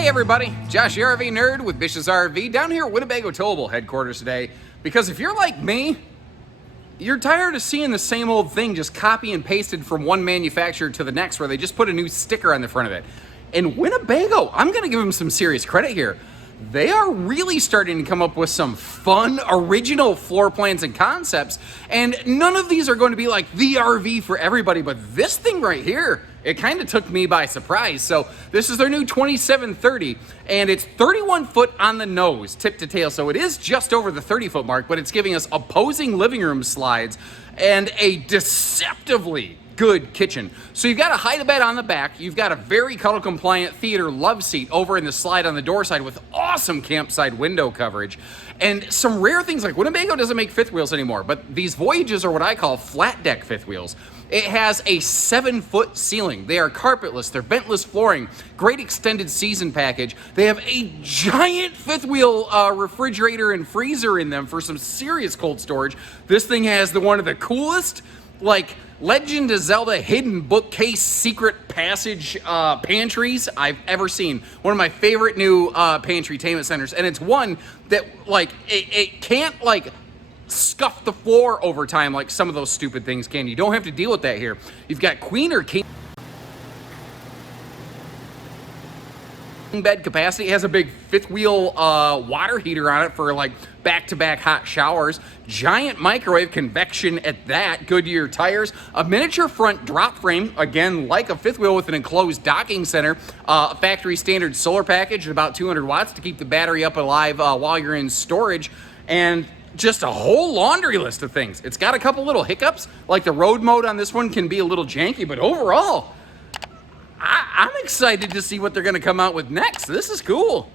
Hey everybody, Josh the RV Nerd with Bish's RV down here at Winnebago Towable headquarters today. Because if you're like me, you're tired of seeing the same old thing just copy and pasted from one manufacturer to the next where they just put a new sticker on the front of it. And Winnebago, I'm gonna give them some serious credit here. They are really starting to come up with some fun, original floor plans and concepts, and none of these are going to be like the RV for everybody, but this thing right here, it kind of took me by surprise. So this is their new 2730, and it's 31 foot on the nose, tip to tail, so it is just over the 30-foot mark, but it's giving us opposing living room slides and a deceptively good kitchen. So you've got a hide-a-bed on the back, you've got a very cuddle-compliant theater love seat over in the slide on the door side with awesome campside window coverage, and some rare things like Winnebago doesn't make fifth wheels anymore, but these Voyages are what I call flat deck fifth wheels. It has a 7-foot ceiling. They are carpetless, they're ventless flooring, great extended season package. They have a giant fifth wheel refrigerator and freezer in them for some serious cold storage. This thing has one of the coolest, like, Legend of Zelda hidden bookcase secret passage pantries I've ever seen. One of my favorite new pantry-tainment centers, and it's one that, like, it can't, like, scuff the floor over time like some of those stupid things can. You don't have to deal with that here. You've got queen or king bed capacity. It has a big fifth wheel water heater on it for like back-to-back hot showers. Giant microwave, convection at that. Goodyear tires. A miniature front drop frame, again like a fifth wheel with an enclosed docking center. A factory standard solar package at about 200 watts to keep the battery up alive while you're in storage. And just a whole laundry list of things. It's got a couple little hiccups, like the road mode on this one can be a little janky, but overall, I'm excited to see what they're going to come out with next. This is cool.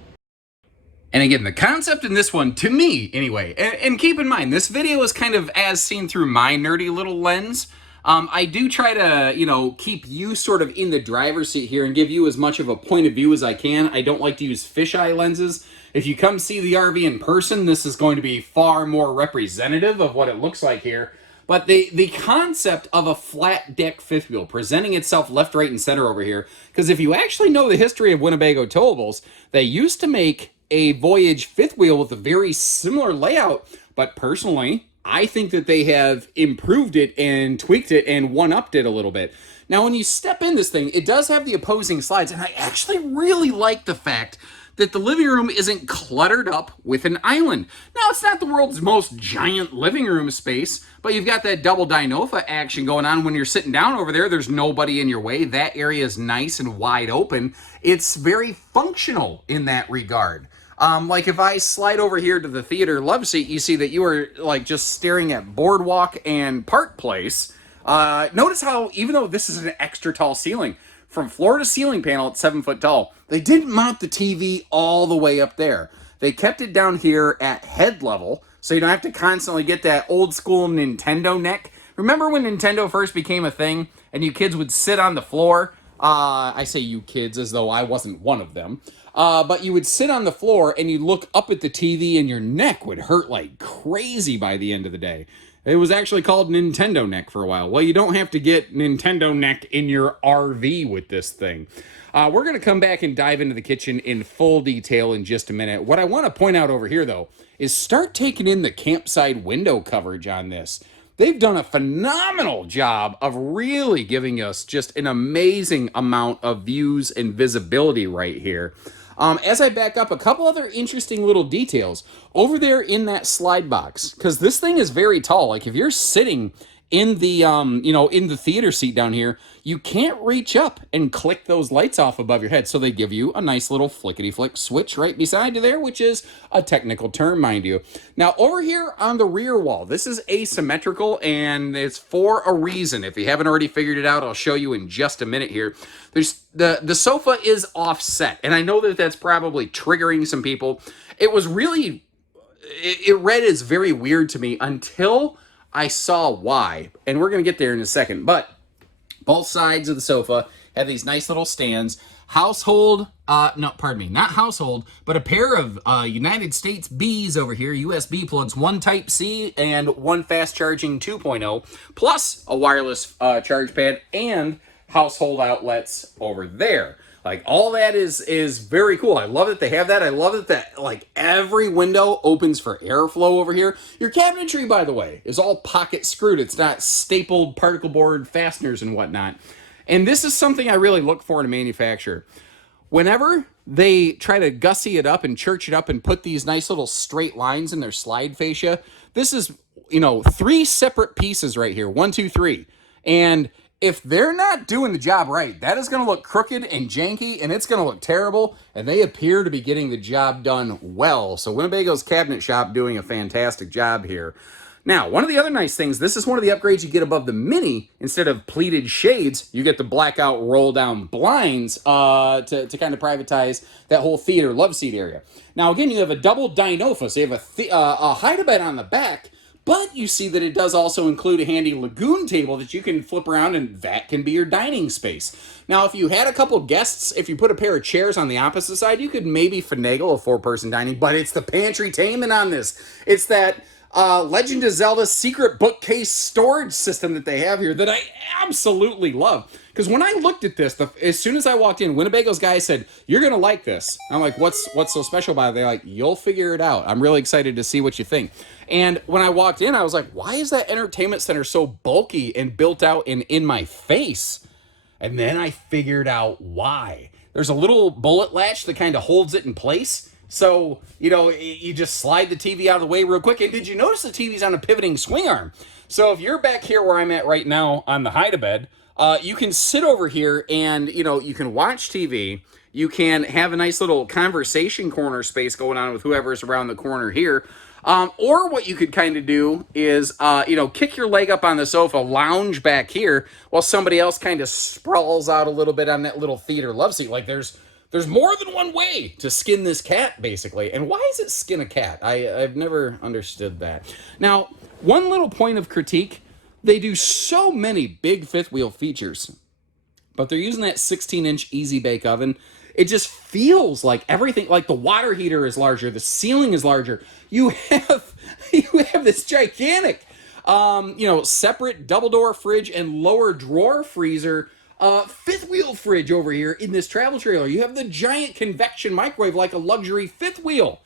And again, the concept in this one, to me anyway, and keep in mind, this video is kind of as seen through my nerdy little lens. I do try to, keep you sort of in the driver's seat here and give you as much of a point of view as I can. I don't like to use fisheye lenses. If you come see the RV in person, this is going to be far more representative of what it looks like here. But the concept of a flat deck fifth wheel presenting itself left, right, and center over here, because if you actually know the history of Winnebago Towables, they used to make a Voyage fifth wheel with a very similar layout, but personally, I think that they have improved it and tweaked it and one-upped it a little bit. Now, when you step in this thing, it does have the opposing slides, and I actually really like the fact that the living room isn't cluttered up with an island. Now, it's not the world's most giant living room space, but you've got that double dynofa action going on when you're sitting down over there. There's nobody in your way. That area is nice and wide open. It's very functional in that regard. Like if I slide over here to the theater love seat, you see that you are like just staring at Boardwalk and Park Place. Notice how, even though this is an extra tall ceiling, from floor to ceiling panel at 7 foot tall, they didn't mount the TV all the way up there. They kept it down here at head level, so you don't have to constantly get that old school Nintendo neck. Remember when Nintendo first became a thing and you kids would sit on the floor? I say you kids as though I wasn't one of them. But you would sit on the floor and you'd look up at the TV and your neck would hurt like crazy by the end of the day. It was actually called Nintendo neck for a while. Well, you don't have to get Nintendo neck in your RV with this thing. We're going to come back and dive into the kitchen in full detail in just a minute. What I want to point out over here, though, is start taking in the campside window coverage on this. They've done a phenomenal job of really giving us just an amazing amount of views and visibility right here. As I back up, a couple other interesting little details over there in that slide box, because this thing is very tall. Like if you're sitting in the, in the theater seat down here, you can't reach up and click those lights off above your head. So they give you a nice little flickety-flick switch right beside you there, which is a technical term, mind you. Now, over here on the rear wall, this is asymmetrical, and it's for a reason. If you haven't already figured it out, I'll show you in just a minute here. There's the sofa is offset, and I know that that's probably triggering some people. It was really, it read as very weird to me until I saw why, and we're going to get there in a second. But both sides of the sofa have these nice little stands. Household, no, pardon me, not household, but a pair of United States Bs over here, USB plugs, one Type-C and one fast charging 2.0, plus a wireless charge pad and household outlets over there. Like all that is very cool. I love that they have that. I love that like every window opens for airflow over here. Your cabinetry, by the way, is all pocket screwed. It's not stapled particle board fasteners and whatnot. And this is something I really look for in a manufacturer. Whenever they try to gussy it up and church it up and put these nice little straight lines in their slide fascia, this is, you know, 3 separate pieces right here. 1, 2, 3. And if they're not doing the job right, that is going to look crooked and janky, and it's going to look terrible, and they appear to be getting the job done well. So Winnebago's cabinet shop doing a fantastic job here. Now, one of the other nice things, this is one of the upgrades you get above the Mini. Instead of pleated shades, you get the blackout roll-down blinds to kind of privatize that whole theater love seat area. Now, again, you have a double dynofa, so you have a hide-a-bed on the back, but you see that it does also include a handy lagoon table that you can flip around, and that can be your dining space. Now, if you had a couple guests, if you put a pair of chairs on the opposite side, you could maybe finagle a 4-person dining, but it's the pantry-tainment on this. It's that Legend of Zelda secret bookcase storage system that they have here that I absolutely love. Because when I looked at this, as soon as I walked in, Winnebago's guy said, "You're going to like this." I'm like, what's so special about it? They're like, "You'll figure it out. I'm really excited to see what you think." And when I walked in, I was like, why is that entertainment center so bulky and built out and in my face? And then I figured out why. There's a little bullet latch that kind of holds it in place. So, you know, you just slide the TV out of the way real quick. And did you notice the TV's on a pivoting swing arm? So if you're back here where I'm at right now on the hide-a-bed, you can sit over here and, you know, you can watch TV. You can have a nice little conversation corner space going on with whoever's around the corner here. Or what you could kind of do is, you know, kick your leg up on the sofa, lounge back here while somebody else kind of sprawls out a little bit on that little theater love seat. Like there's more than one way to skin this cat, basically. And why is it skin a cat? I've never understood that. Now, one little point of critique, they do so many big fifth wheel features, but they're using that 16-inch Easy Bake Oven. It just feels like everything, like the water heater is larger, the ceiling is larger. You have this gigantic, you know, separate double door fridge and lower drawer freezer, fifth wheel fridge over here in this travel trailer. You have the giant convection microwave like a luxury fifth wheel,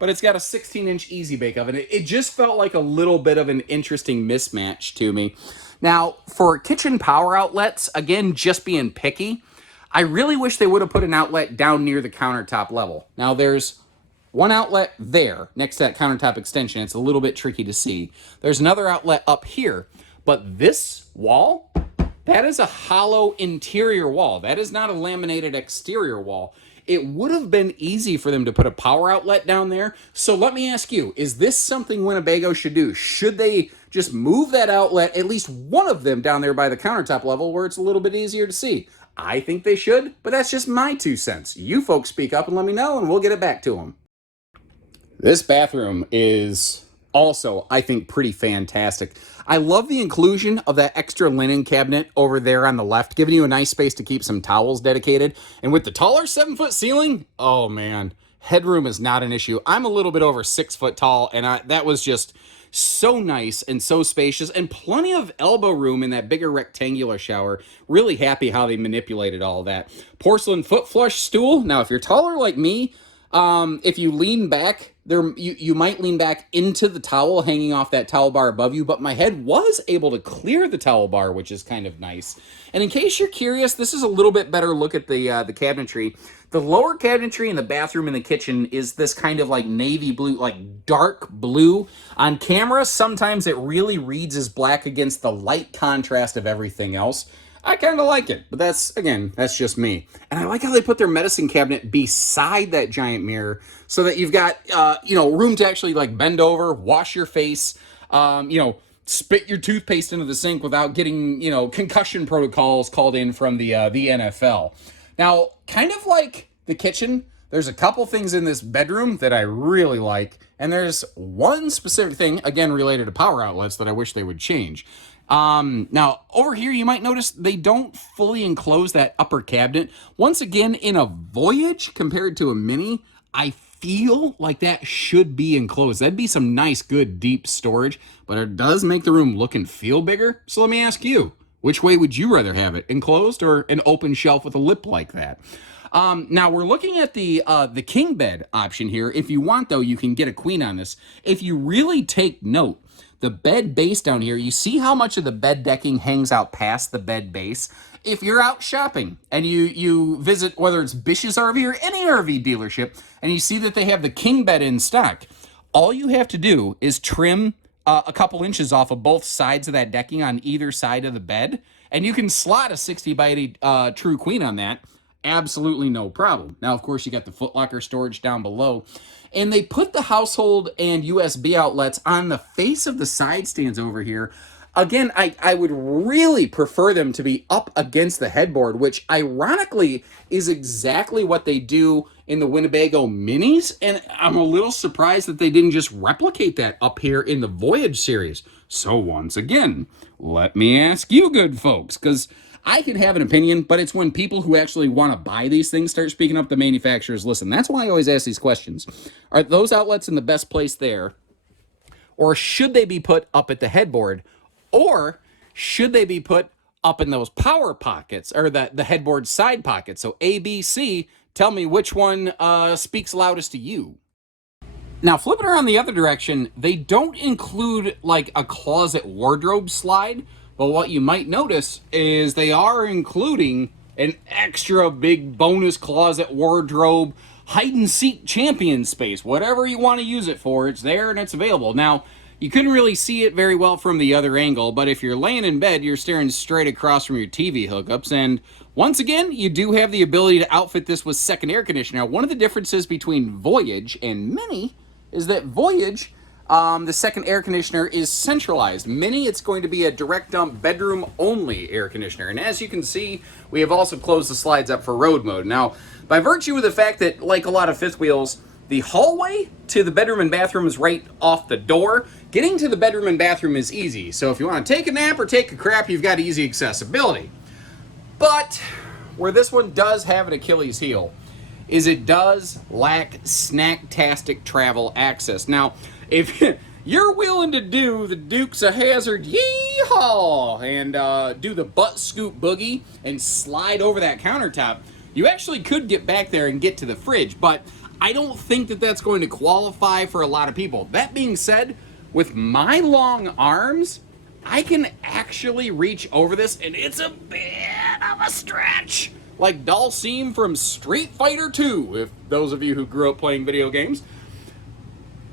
but it's got a 16-inch Easy Bake Oven. It just felt like a little bit of an interesting mismatch to me. Now, for kitchen power outlets, again, just being picky, I really wish they would have put an outlet down near the countertop level. Now, there's one outlet there next to that countertop extension. It's a little bit tricky to see. There's another outlet up here, but this wall, that is a hollow interior wall. That is not a laminated exterior wall. It would have been easy for them to put a power outlet down there. So let me ask you, is this something Winnebago should do? Should they just move that outlet, at least one of them, down there by the countertop level where it's a little bit easier to see? I think they should, but that's just my 2 cents. You folks speak up and let me know, and we'll get it back to them. This bathroom is also, I think, pretty fantastic. I love the inclusion of that extra linen cabinet over there on the left, giving you a nice space to keep some towels dedicated. And with the taller 7-foot ceiling, oh man, headroom is not an issue. I'm a little bit over 6 foot tall, and that was just so nice and so spacious, and plenty of elbow room in that bigger rectangular shower. Really happy how they manipulated all that. Porcelain foot flush stool. Now, if you're taller like me, if you lean back, you might lean back into the towel hanging off that towel bar above you, but my head was able to clear the towel bar, which is kind of nice. And in case you're curious, this is a little bit better look at the cabinetry. The lower cabinetry in the bathroom and the kitchen is this kind of like navy blue, like dark blue. On camera, sometimes it really reads as black against the light contrast of everything else. I kind of like it, but that's just me. And I like how they put their medicine cabinet beside that giant mirror so that you've got, room to actually like bend over, wash your face, spit your toothpaste into the sink without getting, concussion protocols called in from the NFL. Now, kind of like the kitchen, there's a couple things in this bedroom that I really like, and there's one specific thing, again, related to power outlets that I wish they would change. Now, over here, you might notice they don't fully enclose that upper cabinet. Once again, in a Voyage compared to a Mini, I feel like that should be enclosed. That'd be some nice, good, deep storage, but it does make the room look and feel bigger. So let me ask you, which way would you rather have it, enclosed or an open shelf with a lip like that? Now we're looking at the king bed option here. If you want, though, you can get a queen on this. If you really take note, the bed base down here, you see how much of the bed decking hangs out past the bed base? If you're out shopping and you visit, whether it's Bish's RV or any RV dealership, and you see that they have the king bed in stock, all you have to do is trim a couple inches off of both sides of that decking on either side of the bed, and you can slot a 60 by 80 true queen on that. Absolutely no problem. Now, of course, you got the footlocker storage down below. And they put the household and USB outlets on the face of the side stands over here. Again, I would really prefer them to be up against the headboard, which ironically is exactly what they do in the Winnebago Minis. And I'm a little surprised that they didn't just replicate that up here in the Voyage series. So once again, let me ask you good folks, because I could have an opinion, but it's when people who actually want to buy these things start speaking up, the manufacturers listen. That's why I always ask these questions. Are those outlets in the best place there? Or should they be put up at the headboard? Or should they be put up in those power pockets, or the headboard side pockets? So A, B, C, tell me which one speaks loudest to you. Now, flipping around the other direction, they don't include like a closet wardrobe slide, but what you might notice is they are including an extra big bonus closet wardrobe, hide and seek champion space. Whatever you want to use it for, it's there and it's available. Now, you couldn't really see it very well from the other angle, but if you're laying in bed, you're staring straight across from your TV hookups. And once again, you do have the ability to outfit this with second air conditioner. Now, one of the differences between Voyage and Mini is that Voyage, the second air conditioner is centralized. Mini, it's going to be a direct dump bedroom only air conditioner. And as you can see, we have also closed the slides up for road mode. Now, by virtue of the fact that, like a lot of fifth wheels, the hallway to the bedroom and bathroom is right off the door, getting to the bedroom and bathroom is easy. So if you want to take a nap or take a crap, you've got easy accessibility. But where this one does have an Achilles heel is it does lack snacktastic travel access. Now, if you're willing to do the Dukes of Hazzard yeehaw and do the butt scoop boogie and slide over that countertop, you actually could get back there and get to the fridge, but I don't think that that's going to qualify for a lot of people. That being said, with my long arms, I can actually reach over this, and it's a bit of a stretch. Like Dalsim from Street Fighter 2, if those of you who grew up playing video games.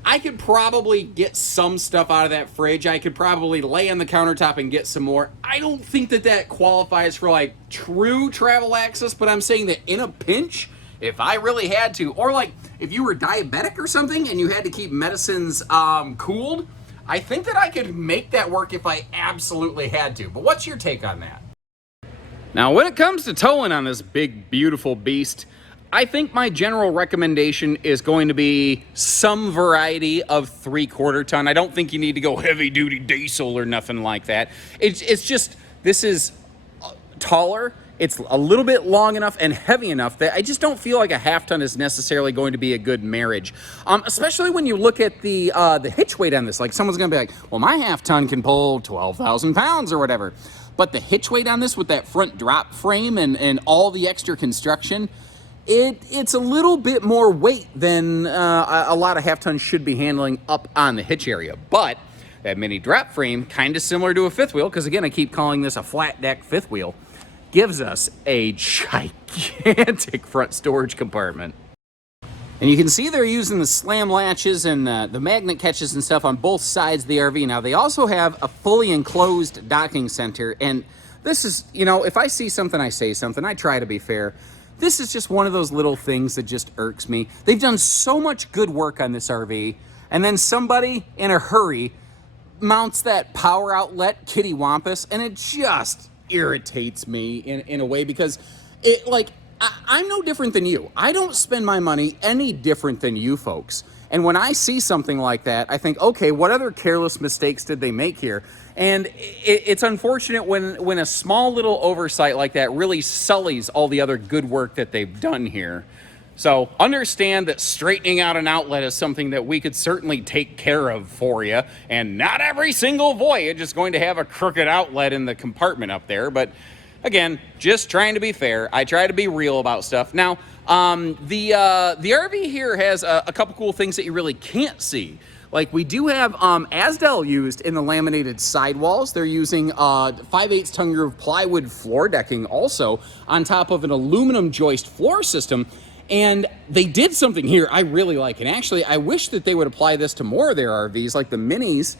I could probably get some stuff out of that fridge. I could probably lay on the countertop and get some more. I don't think that that qualifies for like true travel access, but I'm saying that in a pinch, if I really had to, or like if you were diabetic or something and you had to keep medicines cooled, I think that I could make that work if I absolutely had to. But what's your take on that? Now, when it comes to towing on this big, beautiful beast, I think my general recommendation is going to be some variety of 3/4 ton. I don't think you need to go heavy duty diesel or nothing like that. It's just, this is taller. It's a little bit long enough and heavy enough that I just don't feel like a half ton is necessarily going to be a good marriage. Especially when you look at the hitch weight on this. Like someone's gonna be like, well, my half ton can pull 12,000 pounds or whatever. But the hitch weight on this with that front drop frame and all the extra construction, it's a little bit more weight than a lot of half tons should be handling up on the hitch area. But that mini drop frame, kind of similar to a fifth wheel, because again, I keep calling this a flat deck fifth wheel, gives us a gigantic front storage compartment. And you can see they're using the slam latches and the magnet catches and stuff on both sides of the RV. Now, they also have a fully enclosed docking center. And this is, you know, if I see something, I say something. I try to be fair. This is just one of those little things that just irks me. They've done so much good work on this RV, and then somebody in a hurry mounts that power outlet kittywampus, and it just irritates me in a way, because it, like, I'm no different than you. I don't spend my money any different than you folks. And when I see something like that, I think, okay, what other careless mistakes did they make here? And it's unfortunate when a small little oversight like that really sullies all the other good work that they've done here. So understand that straightening out an outlet is something that we could certainly take care of for you. And not every single Voyage is going to have a crooked outlet in the compartment up there, but Again, just trying to be fair. I try to be real about stuff. Now, the RV here has a couple cool things that you really can't see. Like, we do have Asdel used in the laminated sidewalls. They're using 5/8 tongue groove plywood floor decking also on top of an aluminum joist floor system. And they did something here I really like. And actually, I wish that they would apply this to more of their RVs, like the Minis,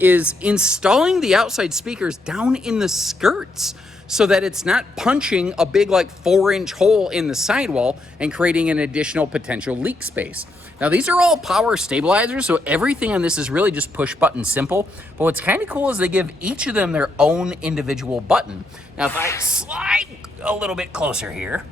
is installing the outside speakers down in the skirts so that it's not punching a big, like, 4-inch hole in the sidewall and creating an additional potential leak space. Now, these are all power stabilizers, so everything on this is really just push button simple. But what's kind of cool is they give each of them their own individual button. Now, if I slide a little bit closer here,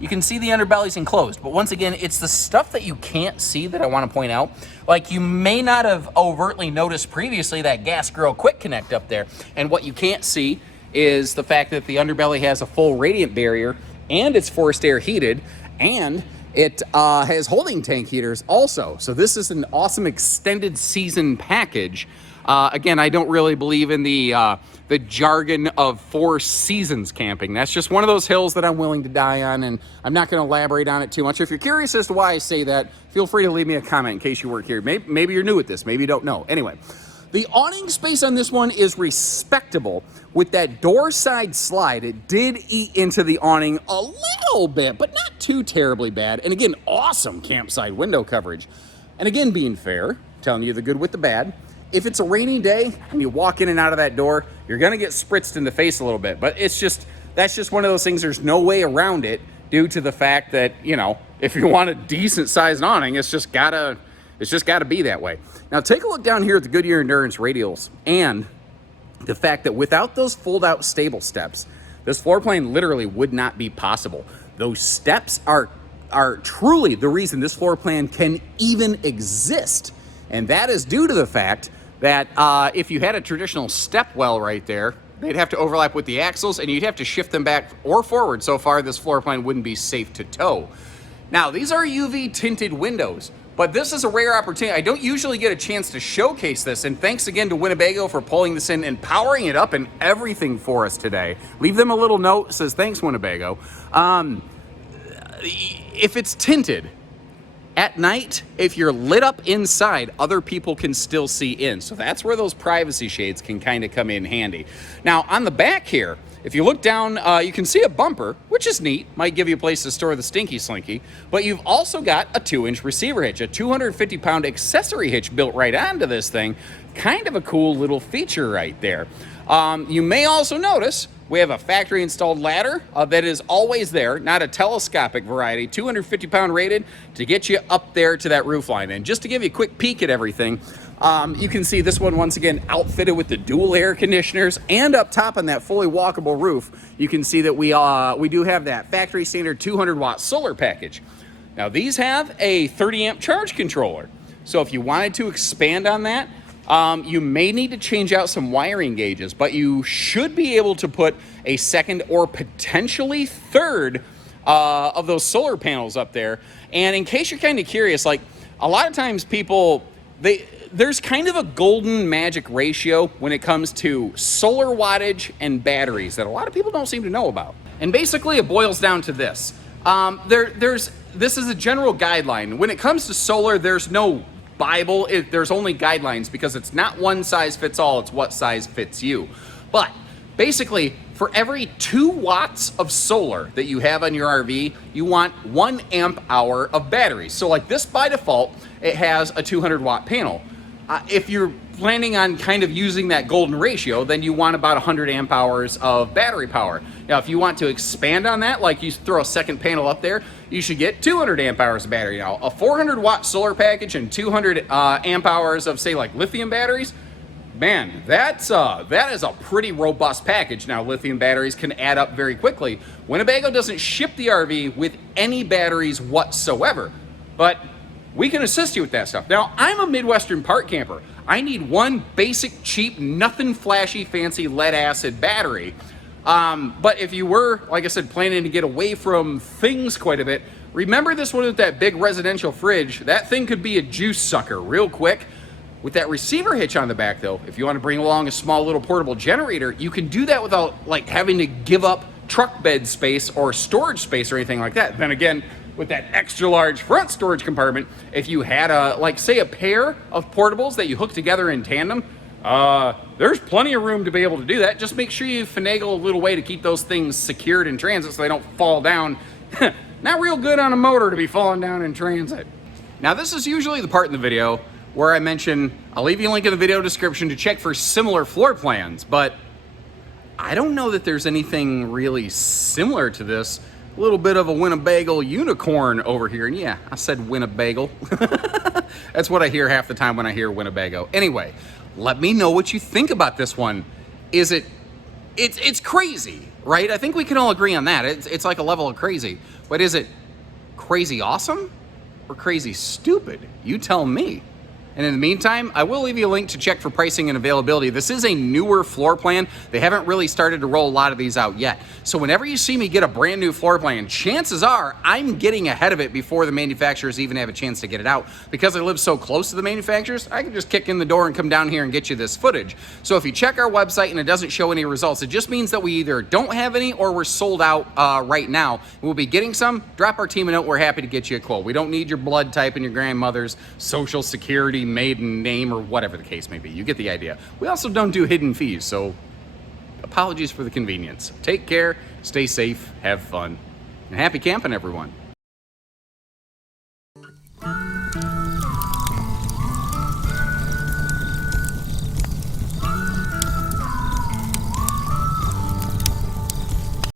you can see the underbelly's enclosed. But once again, it's the stuff that you can't see that I want to point out. Like, you may not have overtly noticed previously that gas grill quick connect up there. And what you can't see is the fact that the underbelly has a full radiant barrier, and it's forced air heated, and it has holding tank heaters also. So this is an awesome extended season package. Again, I don't really believe in the jargon of 4 seasons camping. That's just one of those hills that I'm willing to die on, and I'm not going to elaborate on it too much. If you're curious as to why I say that, feel free to leave me a comment in case you work here. Maybe you're new at this. Maybe you don't know. Anyway, the awning space on this one is respectable. With that door side slide, it did eat into the awning a little bit, but not too terribly bad. And again, awesome campsite window coverage. And again, being fair, telling you the good with the bad, if it's a rainy day and you walk in and out of that door, you're gonna get spritzed in the face a little bit. But that's just one of those things. There's no way around it due to the fact that, you know, if you want a decent sized awning, it's just gotta be that way. Now take a look down here at the Goodyear Endurance radials and the fact that without those fold out stable steps, this floor plan literally would not be possible. Those steps are truly the reason this floor plan can even exist. And that is due to the fact that if you had a traditional step well right there, they'd have to overlap with the axles and you'd have to shift them back or forward. So far, this floor plan wouldn't be safe to tow. Now, these are UV tinted windows, but this is a rare opportunity. I don't usually get a chance to showcase this, and thanks again to Winnebago for pulling this in and powering it up and everything for us today. Leave them a little note that says, thanks, Winnebago. If it's tinted, at night, if you're lit up inside, other people can still see in. So that's where those privacy shades can kind of come in handy. Now, on the back here, if you look down, you can see a bumper, which is neat. Might give you a place to store the Stinky Slinky. But you've also got a 2-inch receiver hitch, a 250-pound accessory hitch built right onto this thing. Kind of a cool little feature right there. You may also notice we have a factory installed ladder that is always there, not a telescopic variety, 250-pound rated to get you up there to that roof line. And just to give you a quick peek at everything, you can see this one once again outfitted with the dual air conditioners, and up top on that fully walkable roof, you can see that we do have that factory standard 200-watt solar package. Now these have a 30-amp charge controller. So if you wanted to expand on that, you may need to change out some wiring gauges, but you should be able to put a second or potentially third of those solar panels up there. And in case you're kind of curious, like a lot of times people, there's kind of a golden magic ratio when it comes to solar wattage and batteries that a lot of people don't seem to know about. And basically it boils down to this. This is a general guideline. When it comes to solar, there's no Bible, there's only guidelines because it's not one size fits all, it's what size fits you. But basically, for every 2 watts of solar that you have on your RV, you want 1 amp hour of batteries. So like this by default, it has a 200-watt panel. If you're planning on kind of using that golden ratio, then you want about 100 amp hours of battery power. Now, if you want to expand on that, like you throw a second panel up there, you should get 200 amp hours of battery. Now, a 400-watt solar package and 200 amp hours of, say, like lithium batteries, man, that is a pretty robust package. Now, lithium batteries can add up very quickly. Winnebago doesn't ship the RV with any batteries whatsoever, but we can assist you with that stuff. Now, I'm a Midwestern park camper. I need one basic, cheap, nothing flashy, fancy lead acid battery. But if you were, like I said, planning to get away from things quite a bit, remember this one with that big residential fridge. That thing could be a juice sucker real quick. With that receiver hitch on the back though, if you want to bring along a small little portable generator, you can do that without like having to give up truck bed space or storage space or anything like that. Then again, with that extra large front storage compartment, if you had a, like say a pair of portables that you hook together in tandem, there's plenty of room to be able to do that. Just make sure you finagle a little way to keep those things secured in transit so they don't fall down. Not real good on a motor to be falling down in transit. Now this is usually the part in the video where I mention, I'll leave you a link in the video description to check for similar floor plans, but I don't know that there's anything really similar to this. A little bit of a Winnebago unicorn over here. And yeah, I said Winnebago. That's what I hear half the time when I hear Winnebago. Anyway, let me know what you think about this one. Is it's crazy, right? I think we can all agree on that. It's like a level of crazy. But is it crazy awesome or crazy stupid? You tell me. And in the meantime, I will leave you a link to check for pricing and availability. This is a newer floor plan. They haven't really started to roll a lot of these out yet. So whenever you see me get a brand new floor plan, chances are I'm getting ahead of it before the manufacturers even have a chance to get it out. Because I live so close to the manufacturers, I can just kick in the door and come down here and get you this footage. So if you check our website and it doesn't show any results, it just means that we either don't have any or we're sold out right now. We'll be getting some. Drop our team a note. We're happy to get you a quote. We don't need your blood type and your grandmother's social security maiden name or whatever the case may be. You get the idea. We also don't do hidden fees, so apologies for the convenience. Take care, stay safe, have fun, and happy camping, everyone.